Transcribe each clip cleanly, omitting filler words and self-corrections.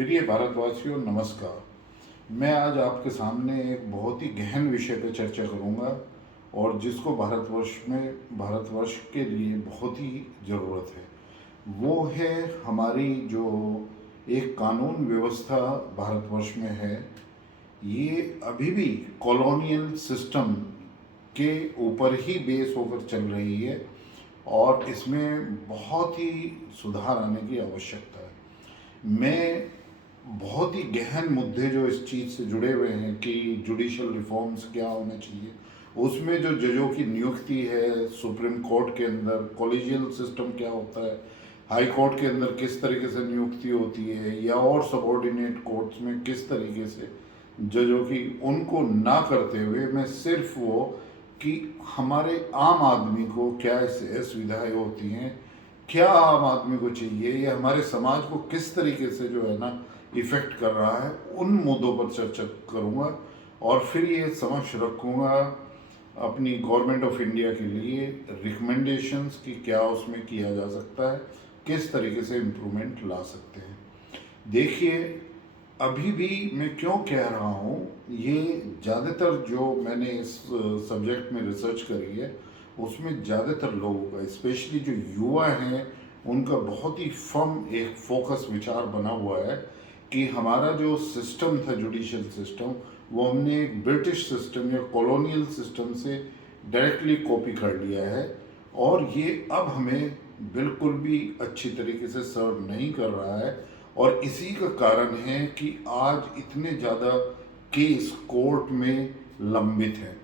प्रिय भारतवासियों, नमस्कार। मैं आज आपके सामने एक बहुत ही गहन विषय पर चर्चा करूंगा और जिसको भारतवर्ष के लिए बहुत ही ज़रूरत है। वो है हमारी जो एक कानून व्यवस्था भारतवर्ष में है। ये अभी भी कॉलोनियल सिस्टम के ऊपर ही बेस होकर चल रही है और इसमें बहुत ही सुधार आने की आवश्यकता है। मैं बहुत ही गहन मुद्दे जो इस चीज़ से जुड़े हुए हैं कि जुडिशल रिफॉर्म्स क्या होने चाहिए, उसमें जो जजों की नियुक्ति है सुप्रीम कोर्ट के अंदर, कॉलेजियल सिस्टम क्या होता है, हाई कोर्ट के अंदर किस तरीके से नियुक्ति होती है, या और सबॉर्डिनेट कोर्ट्स में किस तरीके से जजों की, उनको ना करते हुए मैं सिर्फ वो कि हमारे आम आदमी को क्या इससे सुविधाएँ होती हैं, क्या आम आदमी को चाहिए, ये हमारे समाज को किस तरीके से जो है ना इफ़ेक्ट कर रहा है, उन मुद्दों पर चर्चा करूँगा और फिर ये समक्ष रखूँगा अपनी गवर्नमेंट ऑफ इंडिया के लिए रिकमेंडेशंस कि क्या उसमें किया जा सकता है, किस तरीके से इम्प्रूवमेंट ला सकते हैं। देखिए, अभी भी मैं क्यों कह रहा हूँ, ये ज़्यादातर जो मैंने इस सब्जेक्ट में रिसर्च करी है उसमें ज़्यादातर लोगों का, स्पेशली जो युवा हैं, उनका बहुत ही फर्म एक फोकस विचार बना हुआ है कि हमारा जो सिस्टम था, जुडिशियल सिस्टम, वो हमने एक ब्रिटिश सिस्टम या कॉलोनियल सिस्टम से डायरेक्टली कॉपी कर लिया है और ये अब हमें बिल्कुल भी अच्छी तरीके से सर्व नहीं कर रहा है। और इसी का कारण है कि आज इतने ज़्यादा केस कोर्ट में लंबित हैं।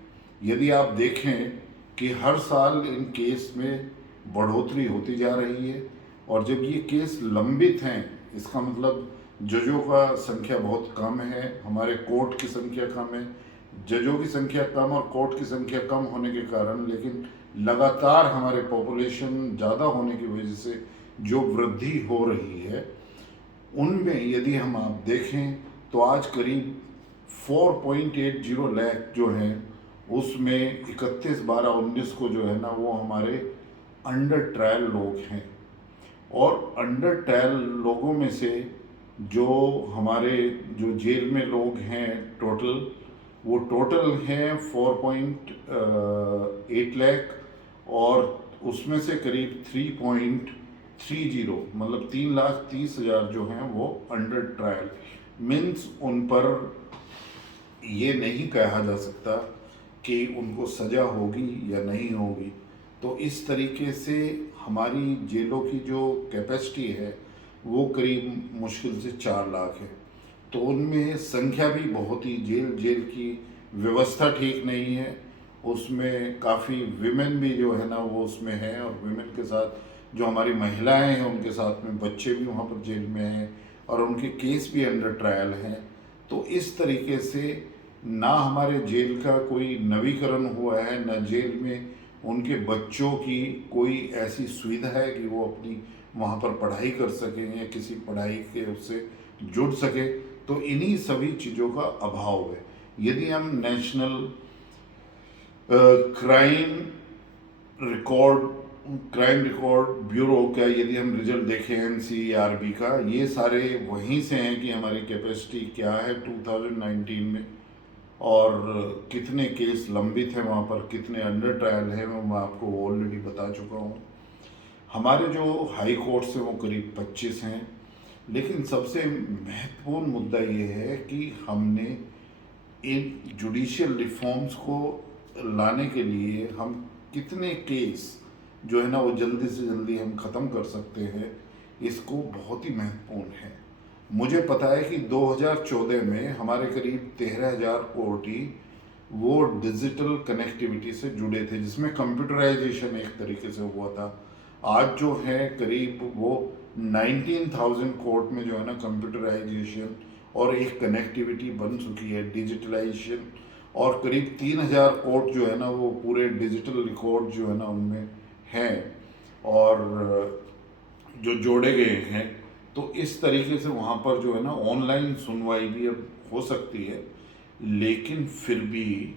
यदि आप देखें कि हर साल इन केस में बढ़ोतरी होती जा रही है और जब ये केस लंबित हैं, इसका मतलब जजों का संख्या बहुत कम है, हमारे कोर्ट की संख्या कम है, जजों की संख्या कम और कोर्ट की संख्या कम होने के कारण, लेकिन लगातार हमारे पॉपुलेशन ज़्यादा होने की वजह से जो वृद्धि हो रही है, उनमें यदि हम आप देखें तो आज करीब 4.80 लाख जो हैं, उसमें 31/12/19 को जो है ना वो हमारे अंडर ट्रायल लोग हैं। और अंडर ट्रायल लोगों में से जो हमारे जो जेल में लोग हैं टोटल, वो टोटल हैं 4.8 लाख और उसमें से करीब 3.30 मतलब 3,30,000 जो हैं वो अंडर ट्रायल। मीन्स उन पर ये नहीं कहा जा सकता कि उनको सज़ा होगी या नहीं होगी। तो इस तरीके से हमारी जेलों की जो कैपेसिटी है वो करीब मुश्किल से 4 लाख है। तो उनमें संख्या भी बहुत ही, जेल की व्यवस्था ठीक नहीं है, उसमें काफ़ी विमेन भी जो है ना वो उसमें है और विमेन के साथ जो हमारी महिलाएं हैं उनके साथ में बच्चे भी वहाँ पर जेल में हैं और उनके केस भी अंडर ट्रायल हैं। तो इस तरीके से ना हमारे जेल का कोई नवीकरण हुआ है, ना जेल में उनके बच्चों की कोई ऐसी सुविधा है कि वो अपनी वहाँ पर पढ़ाई कर सकें या किसी पढ़ाई के उससे जुड़ सके। तो इन्हीं सभी चीज़ों का अभाव है। यदि हम national crime record crime record bureau का यदि हम रिजल्ट देखें NCRB का, ये सारे वहीं से हैं कि हमारी कैपेसिटी क्या है 2019 में और कितने केस लंबित हैं वहाँ पर, कितने अंडर ट्रायल हैं, मैं आपको ऑलरेडी बता चुका हूँ। हमारे जो हाई कोर्ट्स हैं वो करीब 25 हैं। लेकिन सबसे महत्वपूर्ण मुद्दा ये है कि हमने इन जुडिशियल रिफॉर्म्स को लाने के लिए हम कितने केस जो है ना वो जल्दी से जल्दी हम ख़त्म कर सकते हैं, इसको बहुत ही महत्वपूर्ण है। मुझे पता है कि 2014 में हमारे करीब 13,000 कोर्ट ही वो डिजिटल कनेक्टिविटी से जुड़े थे, जिसमें कंप्यूटराइजेशन एक तरीके से हुआ था। आज जो है करीब वो 19,000 कोर्ट में जो है ना कंप्यूटराइजेशन और एक कनेक्टिविटी बन चुकी है, डिजिटलाइजेशन, और करीब 3,000 कोर्ट जो है ना वो पूरे डिजिटल रिकॉर्ड जो है ना उनमें हैं और जो जोड़े गए हैं। तो इस तरीके से वहाँ पर जो है ना ऑनलाइन सुनवाई भी अब हो सकती है। लेकिन फिर भी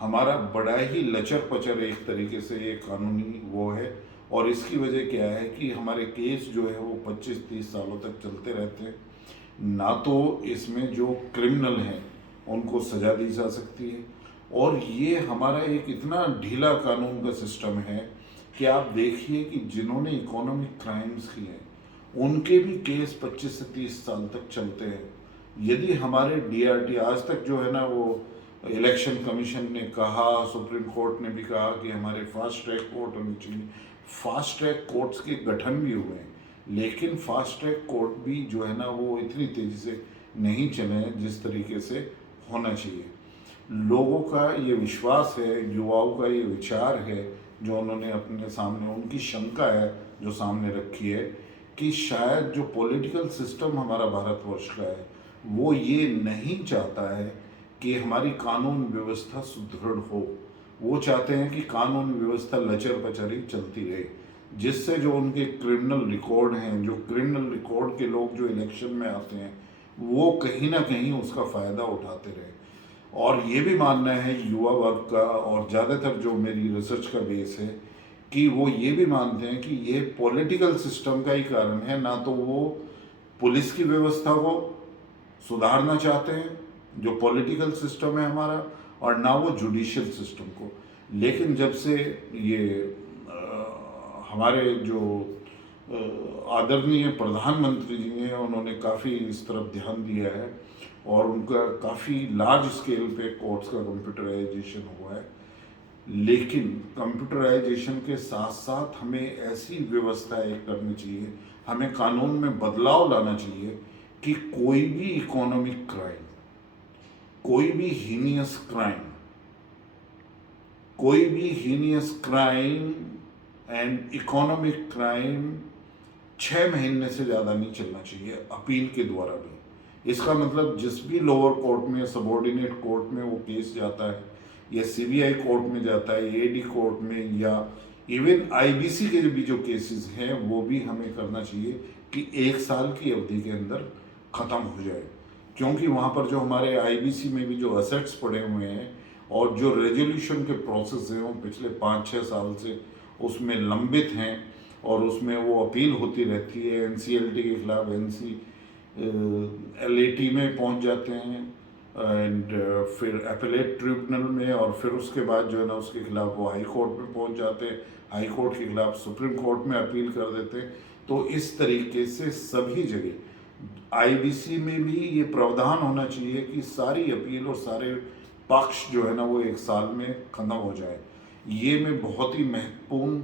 हमारा बड़ा ही लचर पचर एक तरीके से ये कानूनी वो है और इसकी वजह क्या है कि हमारे केस जो है वो 25-30 सालों तक चलते रहते हैं। ना तो इसमें जो क्रिमिनल हैं उनको सज़ा दी जा सकती है, और ये हमारा एक इतना ढीला कानून का सिस्टम है कि आप देखिए कि जिन्होंने इकोनॉमिक क्राइम्स किए हैं उनके भी केस 25 से 30 साल तक चलते हैं। यदि हमारे डीआरटी आज तक जो है ना, वो इलेक्शन कमीशन ने कहा, सुप्रीम कोर्ट ने भी कहा कि हमारे फास्ट ट्रैक कोर्ट होने चाहिए। फास्ट ट्रैक कोर्ट्स के गठन भी हुए हैं, लेकिन फास्ट ट्रैक कोर्ट भी जो है ना वो इतनी तेज़ी से नहीं चले हैं जिस तरीके से होना चाहिए। लोगों का ये विश्वास है, युवाओं का ये विचार है जो उन्होंने अपने सामने, उनकी शंका है जो सामने रखी है कि शायद जो पॉलिटिकल सिस्टम हमारा भारतवर्ष का है वो ये नहीं चाहता है कि हमारी कानून व्यवस्था सुदृढ़ हो। वो चाहते हैं कि कानून व्यवस्था लचर पचर ही चलती रहे, जिससे जो उनके क्रिमिनल रिकॉर्ड हैं, जो क्रिमिनल रिकॉर्ड के लोग जो इलेक्शन में आते हैं, वो कहीं ना कहीं उसका फ़ायदा उठाते रहे। और ये भी मानना है युवा वर्ग का, और ज़्यादातर जो मेरी रिसर्च का बेस है, कि वो ये भी मानते हैं कि ये पॉलिटिकल सिस्टम का ही कारण है। ना तो वो पुलिस की व्यवस्था को सुधारना चाहते हैं जो पॉलिटिकल सिस्टम है हमारा, और ना वो जुडिशियल सिस्टम को। लेकिन जब से ये हमारे जो आदरणीय प्रधानमंत्री जी हैं, उन्होंने काफ़ी इस तरफ ध्यान दिया है और उनका काफ़ी लार्ज स्केल पे कोर्ट्स का कंप्यूटराइजेशन हुआ है। लेकिन कंप्यूटराइजेशन के साथ साथ हमें ऐसी व्यवस्था एक करनी चाहिए, हमें कानून में बदलाव लाना चाहिए कि कोई भी इकोनॉमिक क्राइम, कोई भी हीनियस क्राइम, कोई भी heinous crime and economic crime 6 महीने से ज़्यादा नहीं चलना चाहिए अपील के द्वारा भी। इसका मतलब जिस भी लोअर कोर्ट में, सबॉर्डिनेट कोर्ट में वो केस जाता है, या सीबीआई कोर्ट में जाता है, एडी कोर्ट में, या इवन आईबीसी के भी जो केसेस हैं वो भी हमें करना चाहिए कि 1 साल की अवधि के अंदर ख़त्म हो जाए। क्योंकि वहाँ पर जो हमारे आईबीसी में भी जो असेट्स पड़े हुए हैं और जो रेजोल्यूशन के प्रोसेस हैं वो पिछले 5-6 साल से उसमें लंबित हैं, और उसमें वो अपील होती रहती है। एनसीएलटी के खिलाफ एलएटी में पहुंच जाते हैं, एंड फिर एपेलेट ट्रिब्यूनल में, और फिर उसके बाद जो है ना उसके खिलाफ वो हाई कोर्ट में पहुंच जाते हैं, हाई कोर्ट के खिलाफ सुप्रीम कोर्ट में अपील कर देते हैं। तो इस तरीके से सभी जगह आईबीसी में भी ये प्रावधान होना चाहिए कि सारी अपील और सारे पक्ष जो है ना वो 1 साल में ख़त्म हो जाए। ये में बहुत ही महत्वपूर्ण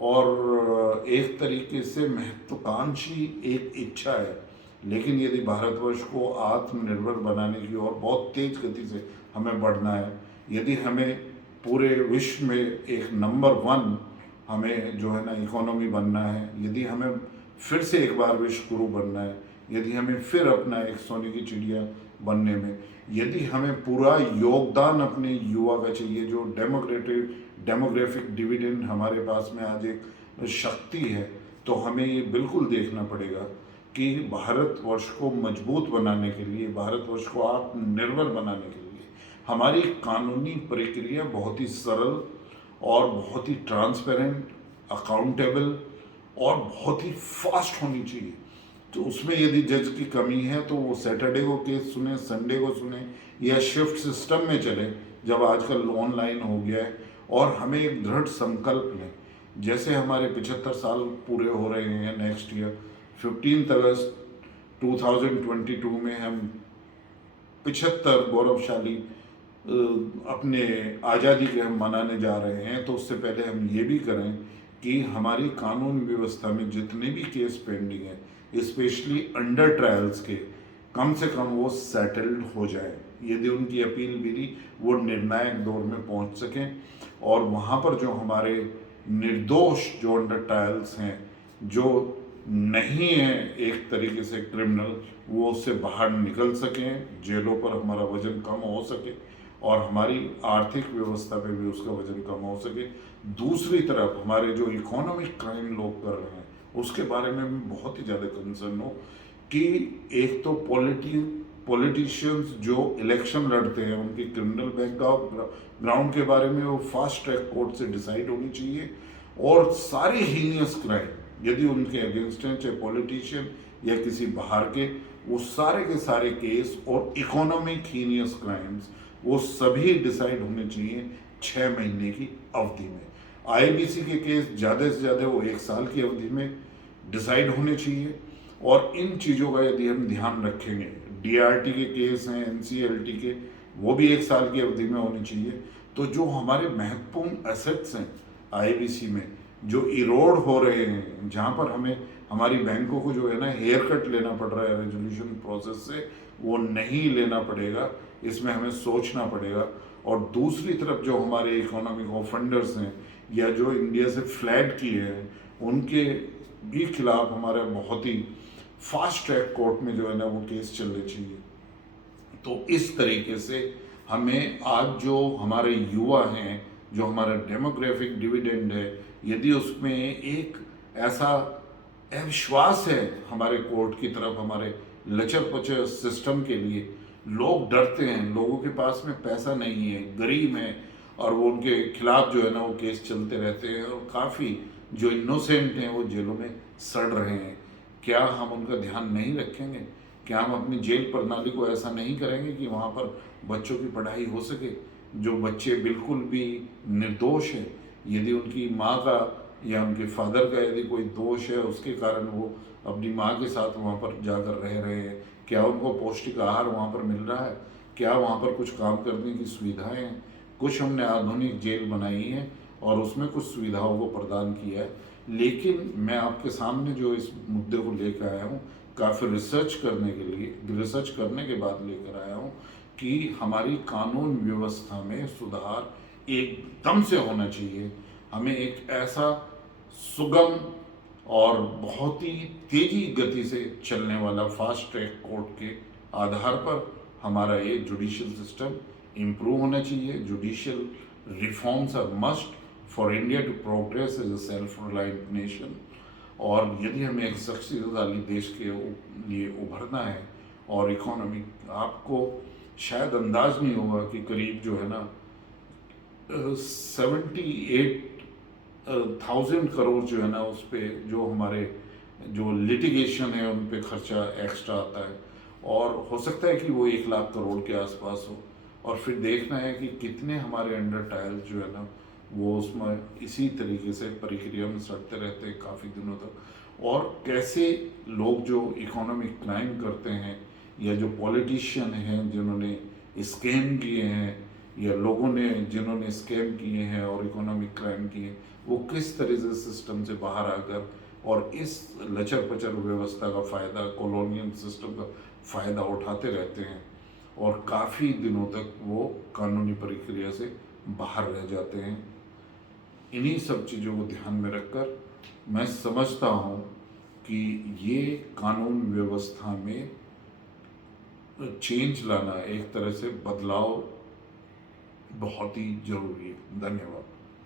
और एक तरीके से महत्वाकांक्षी एक इच्छा है। लेकिन यदि भारतवर्ष को आत्मनिर्भर बनाने की और बहुत तेज गति से हमें बढ़ना है, यदि हमें पूरे विश्व में एक नंबर 1 हमें जो है ना इकोनॉमी बनना है, यदि हमें फिर से एक बार विश्व गुरु बनना है, यदि हमें फिर अपना एक सोने की चिड़िया बनने में, यदि हमें पूरा योगदान अपने युवा का चाहिए, जो डेमोग्राफिक डिविडेंड हमारे पास में आज एक शक्ति है, तो हमें ये बिल्कुल देखना पड़ेगा कि भारतवर्ष को मजबूत बनाने के लिए, भारतवर्ष को आत्मनिर्भर बनाने के लिए हमारी कानूनी प्रक्रिया बहुत ही सरल और बहुत ही ट्रांसपेरेंट, अकाउंटेबल और बहुत ही फास्ट होनी चाहिए। तो उसमें यदि जज की कमी है तो वो सैटरडे को केस सुने, संडे को सुने, या शिफ्ट सिस्टम में चले, जब आजकल ऑनलाइन हो गया है। और हमें एक दृढ़ संकल्प लें, जैसे हमारे 75 साल पूरे हो रहे हैं नेक्स्ट ईयर 15 अगस्त 2022 में हम 75 गौरवशाली अपने आज़ादी के हम मनाने जा रहे हैं। तो उससे पहले हम ये भी करें कि हमारी कानून व्यवस्था में जितने भी केस पेंडिंग हैं, स्पेशली अंडर ट्रायल्स के, कम से कम वो सेटल्ड हो जाए। यदि उनकी अपील भी वो निर्णायक दौर में पहुंच सकें, और वहाँ पर जो हमारे निर्दोष जो अंडर ट्रायल्स हैं, जो नहीं है एक तरीके से क्रिमिनल, वो उससे बाहर निकल सकें, जेलों पर हमारा वजन कम हो सके और हमारी आर्थिक व्यवस्था पे भी उसका वजन कम हो सके। दूसरी तरफ हमारे जो इकोनॉमिक क्राइम लोग कर रहे हैं उसके बारे में भी बहुत ही ज़्यादा कंसर्न हो कि एक तो पॉलिटिशियंस जो इलेक्शन लड़ते हैं उनकी क्रिमिनल बैकग्राउंड के बारे में वो फास्ट ट्रैक कोर्ट से डिसाइड होनी चाहिए, और सारी हीनियस क्राइम यदि उनके अगेंस्ट हैं, चाहे पॉलिटिशियन या किसी बाहर के, वो सारे के सारे केस और इकोनॉमिक हीनियस क्राइम्स वो सभी डिसाइड होने चाहिए 6 महीने की अवधि में। आईबीसी के केस ज़्यादा से ज़्यादा वो 1 साल की अवधि में डिसाइड होने चाहिए। और इन चीज़ों का यदि हम ध्यान रखेंगे, डीआरटी के केस हैं, एनसीएलटी के, वो भी 1 साल की अवधि में होने चाहिए। तो जो हमारे महत्वपूर्ण एसेट्स हैं आईबीसी में, जो इरोड हो रहे हैं, जहाँ पर हमें हमारी बैंकों को जो है ना हेयर कट लेना पड़ रहा है रेजोल्यूशन प्रोसेस से, वो नहीं लेना पड़ेगा, इसमें हमें सोचना पड़ेगा। और दूसरी तरफ जो हमारे इकोनॉमिक ऑफेंडर्स हैं या जो इंडिया से फ्लैट किए हैं, उनके भी खिलाफ हमारे बहुत ही फास्ट ट्रैक कोर्ट में जो है ना वो केस चलने चाहिए। तो इस तरीके से हमें आज जो हमारे युवा हैं, जो हमारा डेमोग्राफिक डिविडेंड है, यदि उसमें एक ऐसा अविश्वास है हमारे कोर्ट की तरफ, हमारे लचर पचर सिस्टम के लिए, लोग डरते हैं, लोगों के पास में पैसा नहीं है, गरीब हैं, और वो उनके खिलाफ जो है ना वो केस चलते रहते हैं, और काफ़ी जो इनोसेंट हैं वो जेलों में सड़ रहे हैं। क्या हम उनका ध्यान नहीं रखेंगे? क्या हम अपनी जेल प्रणाली को ऐसा नहीं करेंगे कि वहाँ पर बच्चों की पढ़ाई हो सके? जो बच्चे बिल्कुल भी निर्दोष हैं, यदि उनकी माँ का या उनके फादर का यदि कोई दोष है, उसके कारण वो अपनी माँ के साथ वहाँ पर जाकर रह रहे हैं, क्या उनको पौष्टिक आहार वहाँ पर मिल रहा है? क्या वहाँ पर कुछ काम करने की सुविधाएं हैं? कुछ हमने आधुनिक जेल बनाई है और उसमें कुछ सुविधाओं को प्रदान किया है, लेकिन मैं आपके सामने जो इस मुद्दे को लेकर आया हूँ, काफ़ी रिसर्च करने के बाद लेकर आया हूँ कि हमारी कानून व्यवस्था में सुधार एकदम से होना चाहिए। हमें एक ऐसा सुगम और बहुत ही तेजी गति से चलने वाला फास्ट ट्रैक कोर्ट के आधार पर हमारा ये जुडिशियल सिस्टम इम्प्रूव होना चाहिए। Judicial reforms are must for India to progress as a self reliant nation. और यदि हमें एक शक्तिशाली देश के लिए उभरना है और इकोनॉमी, आपको शायद अंदाज नहीं होगा कि करीब जो है ना 78,000 करोड़ जो है ना उस पर जो हमारे जो लिटिगेशन है उन पे खर्चा एक्स्ट्रा आता है, और हो सकता है कि वो 1 लाख करोड़ के आसपास हो। और फिर देखना है कि कितने हमारे अंडर टाइल्स जो है ना वो उसमें इसी तरीके से प्रक्रिया में सड़ते रहते हैं काफ़ी दिनों तक। और कैसे लोग जो इकोनॉमिक क्राइम करते हैं या जो पॉलिटिशियन हैं जिन्होंने स्कैम किए हैं, या लोगों ने जिन्होंने स्कैम किए हैं और इकोनॉमिक क्राइम किए, वो किस तरह से सिस्टम से बाहर आकर और इस लचर पचर व्यवस्था का फ़ायदा, कॉलोनियल सिस्टम का फ़ायदा उठाते रहते हैं, और काफ़ी दिनों तक वो कानूनी प्रक्रिया से बाहर रह जाते हैं। इन्हीं सब चीज़ों को ध्यान में रखकर मैं समझता हूँ कि ये कानून व्यवस्था में चेंज लाना, एक तरह से बदलाव बहुत ही ज़रूरी है। धन्यवाद।